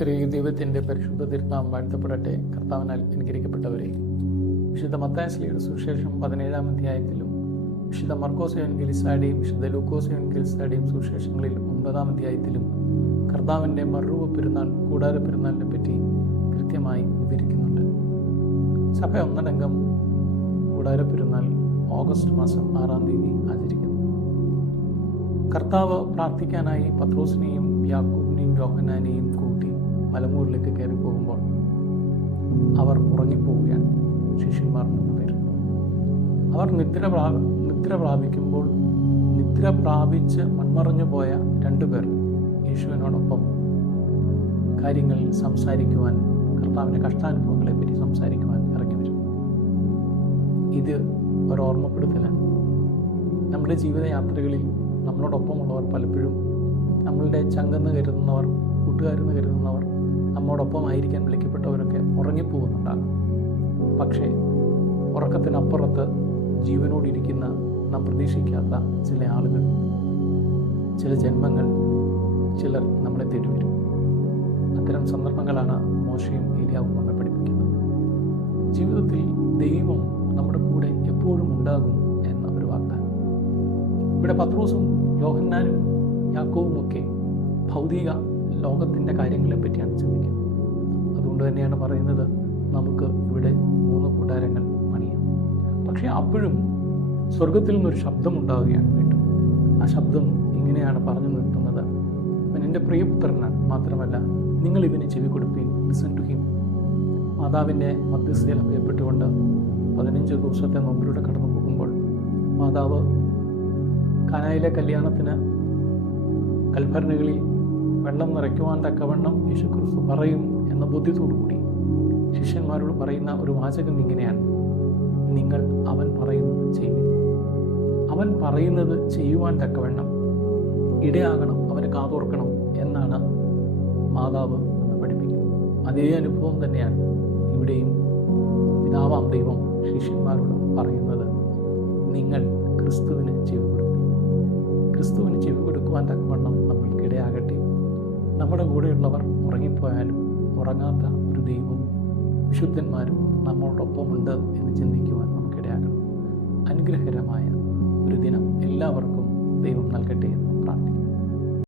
ദൈവത്തിൻ്റെ പരിശുദ്ധ തിരുനാമം വാഴ്ത്തപ്പെടട്ടെ. കർത്താവിനാൽ അനുഗ്രഹിക്കപ്പെട്ടവരെ, വിശുദ്ധ മത്തായി ശ്ലീഹയുടെ സുവിശേഷം 17-ാം അധ്യായത്തിലും വിശുദ്ധ മർക്കോസ് എവൻഗേലിസ്തായുടെയും വിശുദ്ധ ലൂക്കോസ് എവൻഗേലിസ്തായുടെയും സുവിശേഷങ്ങളിൽ 9-ാം അധ്യായത്തിലും കർത്താവിൻ്റെ മറുരൂപ പെരുന്നാൾ, കൂടാര പെരുന്നാളിനെ പറ്റി കൃത്യമായി വിവരിക്കുന്നുണ്ട്. സഭ ഒന്നടങ്കം കൂടാര പെരുന്നാൾ ഓഗസ്റ്റ് മാസം 6-ാം തീയതി ആചരിക്കുന്നു. കർത്താവ് പ്രാർത്ഥിക്കാനായി പത്രോസിനെയും യാക്കോബിനെയും യോഹന്നാനെയും കൂട്ടി മലമുകളിലേക്ക് കയറി പോകുമ്പോൾ അവർ ഉറങ്ങിപ്പോവുകയാണ്. ശിഷ്യന്മാർ 3 പേർ. അവർ നിദ്ര പ്രാപിക്കുമ്പോൾ നിദ്ര പ്രാപിച്ച് മൺമറഞ്ഞു പോയ 2 പേർ യേശുവിനോടൊപ്പം കാര്യങ്ങൾ സംസാരിക്കുവാൻ, കർത്താവിൻ്റെ കഷ്ടാനുഭവങ്ങളെ പറ്റി സംസാരിക്കുവാൻ ഇറങ്ങി വരും. ഇത് ഒരോർമ്മപ്പെടുത്തലാണ്. നമ്മുടെ ജീവിതയാത്രകളിൽ നമ്മളോടൊപ്പമുള്ളവർ പലപ്പോഴും നമ്മളുടെ ചങ്കെന്ന് കരുതുന്നവർ, കൂട്ടുകാരെന്ന് കരുതുന്നവർ, നമ്മോടൊപ്പം ആയിരിക്കാൻ വിളിക്കപ്പെട്ടവരൊക്കെ ഉറങ്ങിപ്പോകുന്നുണ്ടാകും. പക്ഷേ ഉറക്കത്തിനപ്പുറത്ത് ജീവനോടിരിക്കുന്ന നാം പ്രതീക്ഷിക്കാത്ത ചില ആളുകൾ, ചില ജന്മങ്ങൾ, ചിലർ നമ്മളെ തേടി വരും. അത്തരം സന്ദർഭങ്ങളാണ് മോശയും ഏലിയാവും നമ്മെ പഠിപ്പിക്കുന്നത്. ജീവിതത്തിൽ ദൈവം നമ്മുടെ കൂടെ എപ്പോഴും ഉണ്ടാകും എന്ന ഒരു വാഗ്ദാനം. ഇവിടെ പത്രോസും യോഹന്നാനും യാക്കോബുമൊക്കെ ഭൗതിക ലോകത്തിൻ്റെ കാര്യങ്ങളെ പറ്റിയാണ് ചിന്തിക്കുന്നത്. അതുകൊണ്ട് തന്നെയാണ് പറയുന്നത്, നമുക്ക് ഇവിടെ 3 കൂടാരങ്ങൾ പണിയാം. പക്ഷേ അപ്പോഴും സ്വർഗത്തിൽ നിന്നൊരു ശബ്ദമുണ്ടാവുകയാണ് വീണ്ടും. ആ ശബ്ദം ഇങ്ങനെയാണ് പറഞ്ഞു നിർത്തുന്നത്: അവൻ എൻ്റെ പ്രിയപുത്രനാണ്, മാത്രമല്ല നിങ്ങൾ ഇവന് ചെവി കൊടുപ്പീൻ, ലിസൺ ടു ഹിം. മാതാവിൻ്റെ മധ്യസ്ഥയിൽ അഭയപ്പെട്ടുകൊണ്ട് 15 ദിവസത്തെ നോമ്പിലൂടെ കടന്നു പോകുമ്പോൾ മാതാവ് കാനായിലെ കല്യാണത്തിന് കൽഭരണികളിൽ വെള്ളം നിറയ്ക്കുവാൻ തക്കവണ്ണം യേശുക്രിസ്തു പറയും എന്ന ബോധ്യത്തോടുകൂടി ശിഷ്യന്മാരോട് പറയുന്ന ഒരു വാചകം ഇങ്ങനെയാണ്: നിങ്ങൾ അവൻ പറയുന്നത് ചെയ്യുവിൻ. അവൻ പറയുന്നത് ചെയ്യുവാൻ തക്കവണ്ണം ഇടയാകണം, അവന് കാതോർക്കണം എന്നാണ് മാതാവ് എന്ന് പഠിപ്പിക്കുന്നത്. അതേ അനുഭവം തന്നെയാണ് ഇവിടെയും പിതാവാം ദൈവം ശിഷ്യന്മാരോട് പറയുന്നത്: നിങ്ങൾ ക്രിസ്തുവിന് ചെവി കൊടുക്കും. ക്രിസ്തുവിന് ചെവി കൊടുക്കുവാൻ തക്കവണ്ണം നമ്മൾക്കിടയാകട്ടെ. നമ്മുടെ കൂടെയുള്ളവർ ഉറങ്ങിപ്പോയാലും ഉറങ്ങാത്ത ഒരു ദൈവവും വിശുദ്ധന്മാരും നമ്മളോടൊപ്പമുണ്ട് എന്ന് ചിന്തിക്കുവാൻ നമുക്കിടയാകണം. അനുഗ്രഹകരമായ ഒരു ദിനം എല്ലാവർക്കും ദൈവം നൽകട്ടെ എന്ന് പ്രാർത്ഥിക്കുന്നു.